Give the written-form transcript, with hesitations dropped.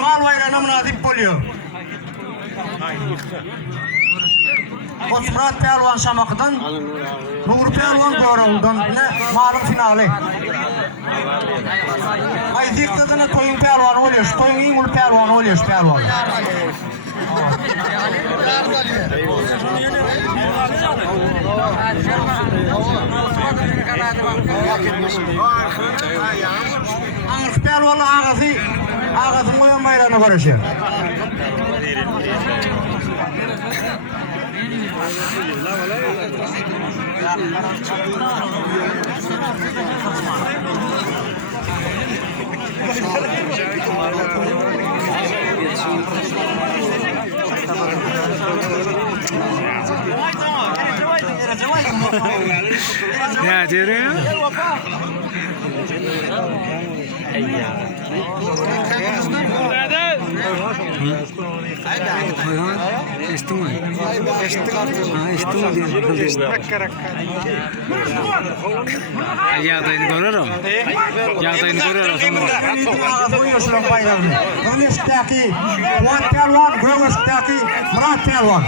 Sual bayramına münasip oluyor. Murat Pelvan Şamak'tan, Nur Pelvan Doğrul'dan ne malum finali. Ayzik'te de toyun Pelvan oluyor, toyun İngül Pelvan oluyor Pelvan. Ağız Pelvan'la ağzın uyan bayrağına karışıyor. Ya diyor. Yağdayını görürüm. Yağdayını görürüm. Murat Pelvan, Murat Pelvan.